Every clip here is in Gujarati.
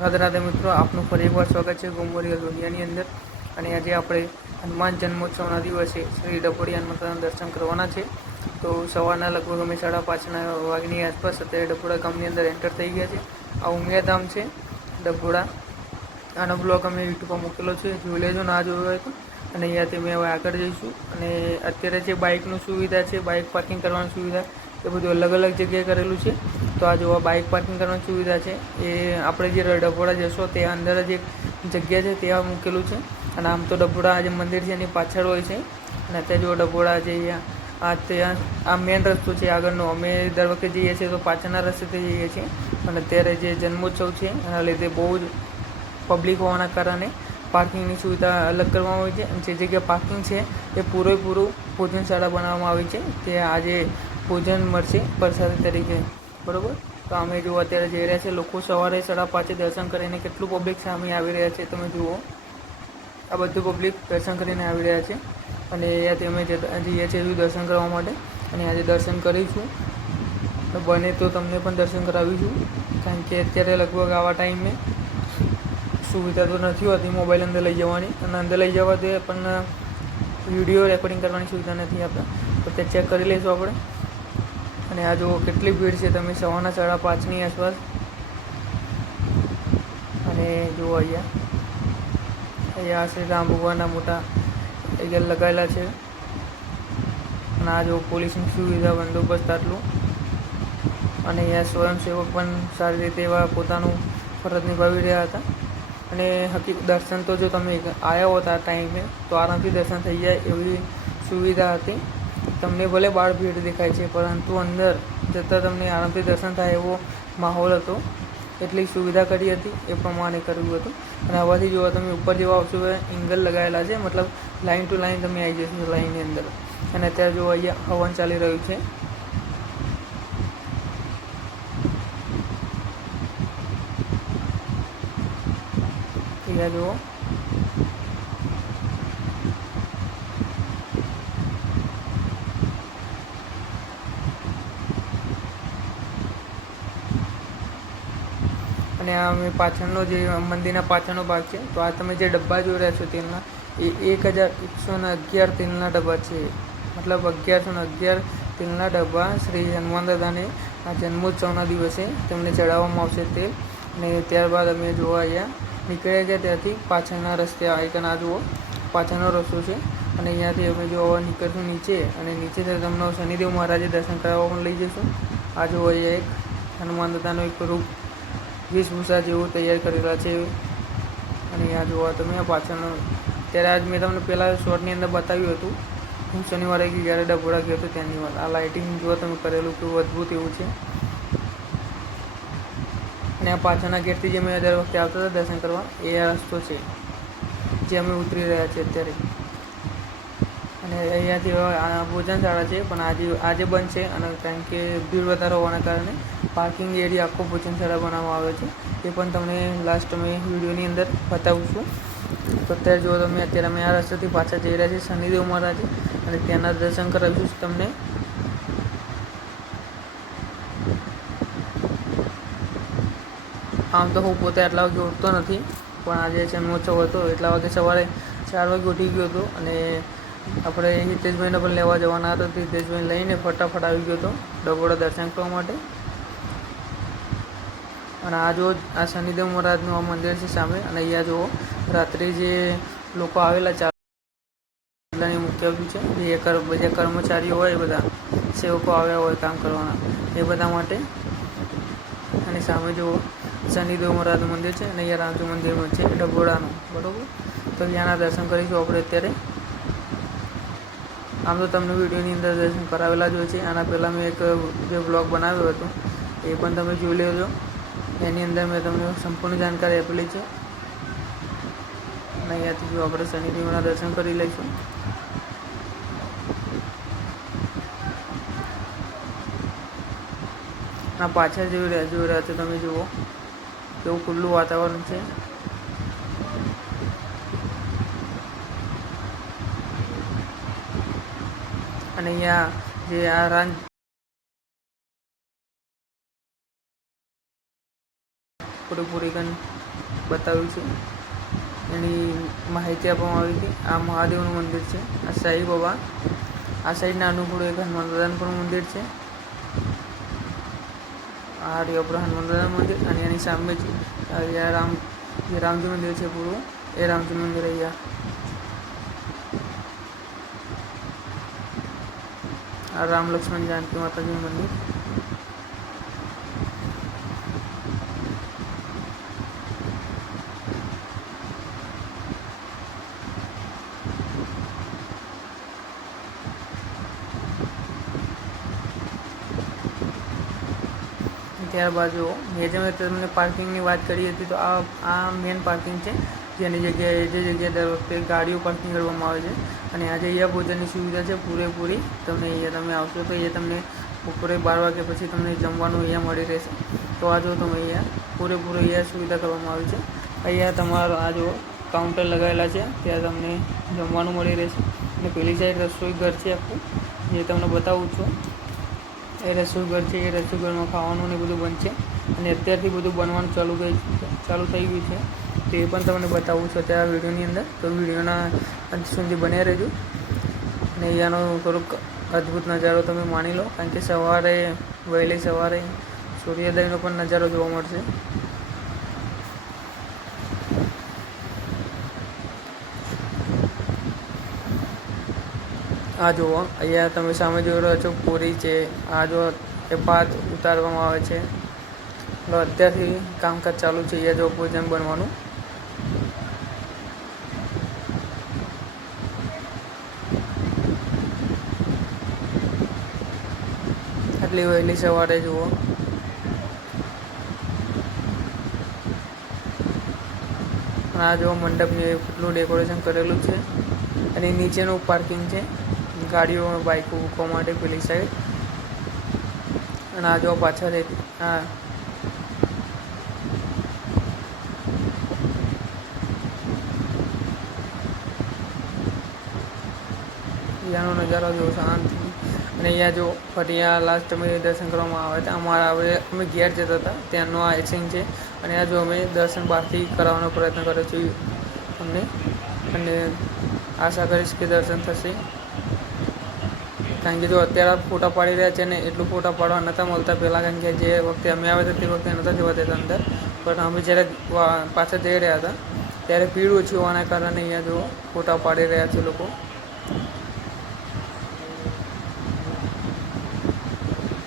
રાધે રાધે મિત્રો, આપનું ફરી એકવાર સ્વાગત છે ગુમવરિયલ દુનિયાની અંદર. અને આજે આપણે હનુમાન જન્મોત્સવના દિવસે શ્રી ડભોડી હનુમાનના દર્શન કરવાના છે. તો સવારના લગભગ અમે 5:30 વાગ્યાની આસપાસ અત્યારે ડભોડા ગામની અંદર એન્ટર થઈ ગયા છે. આ ઉમિયાધામ છે ડભોડા. આનો બ્લોગ અમે યુટ્યુબ પર મૂકેલો છે, જોઈ લેજો ના જોયો હોય તો. અને અહીંયાથી અમે હવે આગળ જઈશું. અને અત્યારે જે બાઇકનું સુવિધા છે, બાઇક પાર્કિંગ કરવાની સુવિધા, એ બધું અલગ અલગ જગ્યાએ કરેલું છે. તો આ જોવા બાઇક પાર્કિંગ કરવાની સુવિધા છે એ આપણે જે ડભોડા જશો ત્યાં અંદર જ એક જગ્યા છે ત્યાં મૂકેલું છે. અને આમ તો ડભોડા જે મંદિર છે એની પાછળ હોય છે. અને અત્યારે જો ડભોડા જે ત્યાં આ મેઇન રસ્તો છે આગળનો. અમે દર વખતે જઈએ છીએ તો પાછળના રસ્તેથી જઈએ છીએ. અને અત્યારે જે જન્મોત્સવ છે એના લીધે બહુ જ પબ્લિક હોવાના કારણે પાર્કિંગની સુવિધા અલગ કરવામાં આવી છે. અને જે જગ્યા પાર્કિંગ છે એ પૂરેપૂરું ભોજનશાળા બનાવવામાં આવી છે. ત્યાં આજે ભોજન મળશે પ્રસાદ તરીકે, બરાબર. તો અમે જો અત્યારે જઈ રહ્યા છીએ. લોકો સવારે 5:30 દર્શન કરીને કેટલું પબ્લિક સામે આવી રહ્યા છે તમે જુઓ. આ બધું પબ્લિક દર્શન કરીને આવી રહ્યા છે. અને અહીંયાથી અમે જઈએ છીએ દર્શન કરવા માટે. અને આજે દર્શન કરીશું. બને તો તમને પણ દર્શન કરાવીશું. કારણ કે અત્યારે લગભગ આવા ટાઈમે સુવિધા તો નથી હોતી મોબાઈલ અંદર લઈ જવાની. અને અંદર લઈ જવા દે પણ વિડીયો રેકોર્ડિંગ કરવાની સુવિધા નથી આપતા. તો તે ચેક કરી લઈશું આપણે. અને આ જુઓ કેટલી ભીડ છે, તમે સવારના 5:30ની આસપાસ. અને જુઓ અહીંયા શ્રી રામ ભગવાનના મોટા અહીંયા લગાવેલા છે. અને આ જો પોલીસની સુવિધા, બંદોબસ્ત આટલું. અને અહીંયા સ્વયંસેવક પણ સારી રીતે એવા પોતાનું ફરજ નિભાવી રહ્યા હતા. અને દર્શન તો જો તમે આવ્યા હોત આ ટાઈમે તો આરામથી દર્શન થઈ જાય એવી સુવિધા હતી. તમને ભલે બહાર ભીડ દેખાય છે પરંતુ અંદર જતાં તમને આરામથી દર્શન થાય એવો માહોલ હતો. એટલી સુવિધા કરી હતી એ પ્રમાણે કર્યું હતું. અને હવાથી જોવા તમે ઉપર જેવા આવશો એંગલ લગાવેલા છે, મતલબ લાઇન ટુ લાઇન તમે આવી જશો લાઇનની અંદર. અને અત્યારે જો અહીંયા હવન ચાલી રહ્યું છે. અહીંયા જુઓ. અને આ અમે પાછળનો જે મંદિરના પાછળનો ભાગ છે. તો આ તમે જે ડબ્બા જોઈ રહ્યા છો તેલના, એ 1111 તેલના ડબ્બા છે. મતલબ 1111 તેલના ડબ્બા શ્રી હનુમાન દાદાને આ જન્મોત્સવના દિવસે તેમને ચડાવવામાં આવશે તેલ. અને ત્યારબાદ અમે જોવા અહીંયા નીકળ્યા ગયા ત્યાંથી પાછળના રસ્તે આવીને આ જુઓ પાછળનો રસ્તો છે. અને અહીંયાથી અમે જો નીકળશું નીચે, અને નીચેથી તમને શનિદેવ મહારાજે દર્શન કરાવવા પણ લઈ જઈશું. આ જુઓ અહીંયા એક હનુમાન દાદાનો એક રૂપ વેશભૂષા જેવું તૈયાર કરેલા છે. અને આ જોવા તમે આ પાછળનો, ત્યારે આજ મેં તમને પહેલાં શોર્ટની અંદર બતાવ્યું હતું. હું શનિવારે જ્યારે ડભોડા ગયો હતો ત્યાંની વાત. આ લાઇટિંગ જો તમે કરેલું કેવું અદ્ભુત એવું છે. અને આ પાછળના ગેટથી જે અમે દર વખતે આવતા હતા દર્શન કરવા, એ આ રસ્તો છે જે અમે ઉતરી રહ્યા છીએ અત્યારે. અને અહીંયાથી ભોજનશાળા છે પણ આજે બંધ છે. અને કારણ કે ભીડ વધારે હોવાના કારણે પાર્કિંગ એરિયા આખો ભોજનશાળા બનાવવામાં આવે છે. એ પણ તમને લાસ્ટ અમે વિડીયોની અંદર બતાવું છું. તો અત્યારે જો તમે અત્યારે અમે આ રસ્તેથી પાછા જઈ રહ્યા છીએ શનિદેવ મહારાજે. અને ત્યાંના દર્શન કરાવીશું તમને. આમ તો હું પોતે આટલા વાગે ઉઠતો નથી, પણ આજે જન્મોત્સવ હતો એટલા વાગે સવારે 4 વાગે ઉઠી ગયો હતો. અને આપણે હિતેશભાઈને પણ લેવા જવાના હતા, તો હિતેશભાઈને લઈને ફટાફટ આવી ગયો હતો ડભોડા દર્શન કરવા માટે. અને આ જો આ શનિદેવ મહારાજનું આ મંદિર છે સામે. અને અહીંયા જુઓ રાત્રે જે લોકો આવેલા ચાલાની મૂકેલું છે, જે બધા કર્મચારીઓ હોય, બધા સેવકો આવ્યા હોય કામ કરવાના, એ બધા માટે. અને સામે જુઓ શનિદેવ મહારાજનું મંદિર છે. અને અહીંયા રામજી મંદિર છે ડભોડાનું, બરાબર. તો ત્યાંના દર્શન કરીશું આપણે અત્યારે. આમ તો તમને વિડીયોની અંદર દર્શન કરાવેલા જ હોય છે. આના પહેલાં મેં એક જે બ્લોગ બનાવ્યો હતો એ પણ તમે જોઈ લેજો. એની અંદર મેં તમને સંપૂર્ણ જાણકારી આપેલી છે. અને અહીંયાથી જો આપણે શનિદેવના દર્શન કરી લઈશું. આ પાછળ જોઈ રહ્યા છો તમે જુઓ કેવું ખુલ્લું વાતાવરણ છે. અને અહીંયા જે આ રાન પૂરેપૂરી બતાવ્યું છે, એની માહિતી આપવામાં આવી હતી. આ મહાદેવનું મંદિર છે, આ સાઈ બાબા. આ સાઈડના અનુકૂળ એક હનુમાન દાદાનું પણ મંદિર છે. આ રહ્યું આપણું હનુમાન દાદાનું મંદિર, અને એની સામે જ રામજી મંદિર છે પૂરું. એ રામજી મંદિર અહીંયા. આ રામ લક્ષ્મણ જાનકી માતાજીનું મંદિર. ત્યારબાદ મેં જેમ તમને પાર્કિંગની વાત કરી હતી, તો આ મેન પાર્કિંગ છે, જેની જગ્યાએ જે જગ્યાએ દર વખતે ગાડીઓ પાર્કિંગ કરવામાં આવે છે. અને આજે અહીંયા ભોજનની સુવિધા છે પૂરેપૂરી. તમને અહીંયા તમે આવશો તો અહીંયા તમને બપોરે 12 વાગ્યા પછી તમને જમવાનું અહીંયા મળી રહેશે. તો આ જો તમે અહીંયા પૂરેપૂરી અહીંયા સુવિધા કરવામાં આવી છે. અહીંયા તમારો આ જો કાઉન્ટર લગાવેલા છે, ત્યાં તમને જમવાનું મળી રહેશે. અને પેલી સાઈડ રસોઈ ઘર છે આખું, જે તમને બતાવું છું. એ રસોઈ ઘર છે. એ રસોઈ ઘરમાં ખાવાનું ને બધું બનશે, અને અત્યારથી બધું બનવાનું ચાલુ થઈ ગયું છે. તો એ પણ તમને બતાવું છું અત્યારે વિડીયોની અંદર. તો વિડીયોના અંત સુધી બન્યા રહેજો, અને અહીંયાનો થોડુંક અદ્ભુત નજારો તમે માણી લો. કારણ કે સવારે વહેલી સવારે સૂર્યોદયનો પણ નજારો જોવા મળશે. આ જુઓ, અહીંયા તમે સામે જોઈ રહ્યો છો પૂરી છે. આ જો એ ભાત ઉતારવામાં આવે છે. અત્યારથી કામકાજ ચાલુ છે. અહીંયા જો ભોજન બનવાનું. આટલી વહેલી સવારે જુઓ. આ જો મંડપની કેટલું ડેકોરેશન કરેલું છે, અને નીચેનું પાર્કિંગ છે ગાડીઓ બાઇકો મૂકવા માટે પેલી સાઈડ. અને આ જો પાછળ એક અહીંયાનો નજારો જો શાંત. અને અહીંયા જો ફરી આ લાસ્ટ અમે દર્શન કરવામાં આવ્યા હતા. અમે ઘેર જતા હતા, ત્યાંનો આ સીન છે. અને આ જો અમે દર્શન બહારથી કરાવવાનો પ્રયત્ન કર્યો છે તમને, અને આશા કરીશ કે દર્શન થશે. કારણ કે જો અત્યારે ફોટા પાડી રહ્યા છે ને, એટલું ફોટા પાડવા નહોતા મળતા પહેલાં. કારણ કે જે વખતે અમે આવ્યા હતા તે વખતે નહોતા જવા દેતા અંદર. પણ અમે જ્યારે પાછળ જઈ રહ્યા હતા ત્યારે ભીડ ઓછી હોવાના કારણે અહીંયા જો ફોટા પાડી રહ્યા છે લોકો.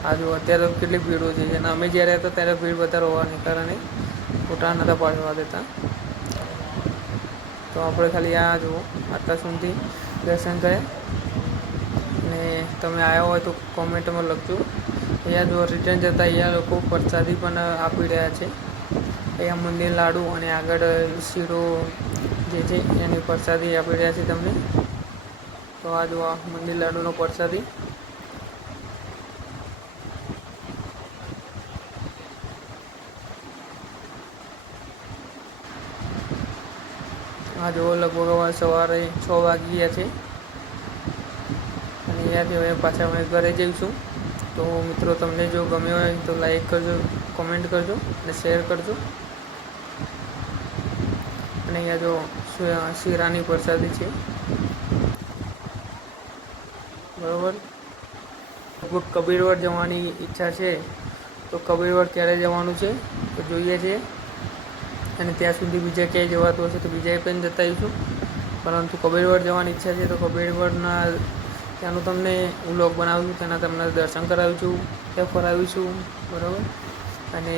આ જો અત્યારે કેટલી ભીડ ઓછી છે, અને અમે જ્યારે હતા ત્યારે ભીડ વધારે હોવાને કારણે ફોટા નહોતા પાડવા દેતા. તો આપણે ખાલી આ જુઓ, આટલા સુધી દર્શન કર્યા. અને તમે આવ્યા હોય તો કોમેન્ટમાં લખજો. અહીંયા જો રિટર્ન જતાં અહીંયા લોકો પ્રસાદી પણ આપી રહ્યા છે. અહીંયા મંદિર લાડુ અને આગળ શીરો જે છે એની પ્રસાદી આપી રહ્યા છે તમને. તો આ જો આ મંદિર લાડુનો પ્રસાદી. આ જો લગભગ સવારે 6 વાગી ગયા છે, અને અહીંયાથી હવે પાછા અમે ઘરે જઈશું. તો મિત્રો, તમને જો ગમ્યો હોય તો લાઈક કરજો, કોમેન્ટ કરજો અને શેર કરજો. અને અહીંયા જો શીરાની પ્રસાદી છે, બરાબર. લગભગ કબીરવડ જવાની ઈચ્છા છે, તો કબીરવડ ક્યારે જવાનું છે તો જોઈએ છે. અને ત્યાં સુધી બીજા ક્યાંય જવાતું હશે તો બીજા પણ જતા આવીશું. પરંતુ કબીરવડ જવાની ઈચ્છા છે, તો કબીરવડના ત્યાંનું તમને વ્લોગ બનાવીશું, તેના તમને દર્શન કરાવીશું, ત્યાં ફરાવીશું, બરાબર. અને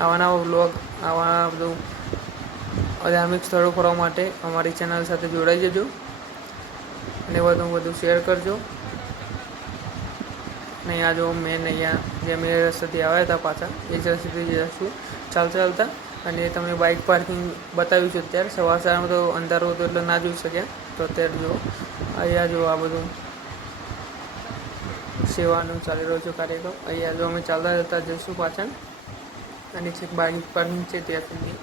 આવા નવા વ્લોગ, આવા બધું ધાર્મિક સ્થળો ફરવા માટે અમારી ચેનલ સાથે જોડાઈ જજો, અને વધુ શેર કરજો. અને અહીંયા જો મેન અહીંયા જે અમે રસ્તેથી આવ્યા હતા પાછા, એ જ રસ્તેથી જઈશું ચાલતા. અને તમને બાઇક પાર્કિંગ બતાવ્યું છે. અત્યારે સવારમાં તો અંધારો હતો એટલે ના જોઈ શક્યા. તો અત્યારે જો અહીંયા જો આ બધું સેવાનું ચાલી રહ્યો છે કાર્યક્રમ. અહીંયા જો અમે ચાલતા જતા જઈશું પાછળ, અને છેક બાઇક પાર્કિંગ છે ત્યાં સુધી.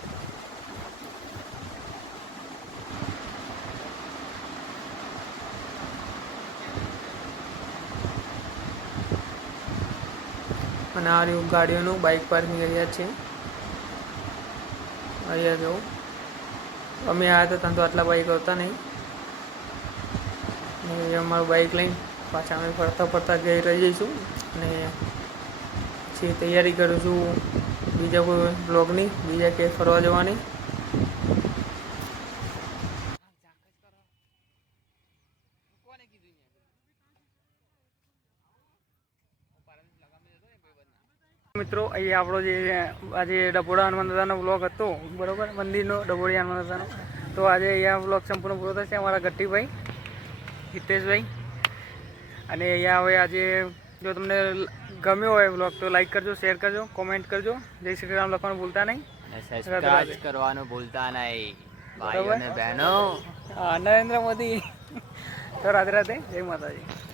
અને આ રહ્યું ગાડીઓનું બાઇક પાર્કિંગ એરિયા છે. અહીંયા જવું અમે આવ્યા હતા ત્યાં તો આટલા બાઈક આવતા નહીં ને અમારું બાઈક લઈને પાછા અમે ફરતા ફરતા ઘરે રહી જઈશું અને પછી તૈયારી કરું છું બીજા કોઈ બ્લોગની બીજા કે ફરવા જવાની. મિત્રો અહીંયા આપણો જે આજે ડભોડા હનુમાન દાદાનો બ્લોગ હતો બરાબર, મંદિરનો ડભોડી હનુમાન દાદાનો, તો આજે અહીંયા બ્લોગ સંપૂર્ણ પૂરો થશે. અમારા ગટ્ટીભાઈ હિતેશભાઈ અને અહીંયા હવે આજે જો તમને ગમ્યો હોય બ્લોગ તો લાઈક કરજો, શેર કરજો, કોમેન્ટ કરજો, જય શ્રી રામ લખવાનું ભૂલતા નહીં, સબસ્ક્રાઇબ કરવાનું ભૂલતા નહીં ભાઈઓ અને બહેનો. નરેન્દ્ર મોદી. તો રાધે રાધે, જય માતાજી.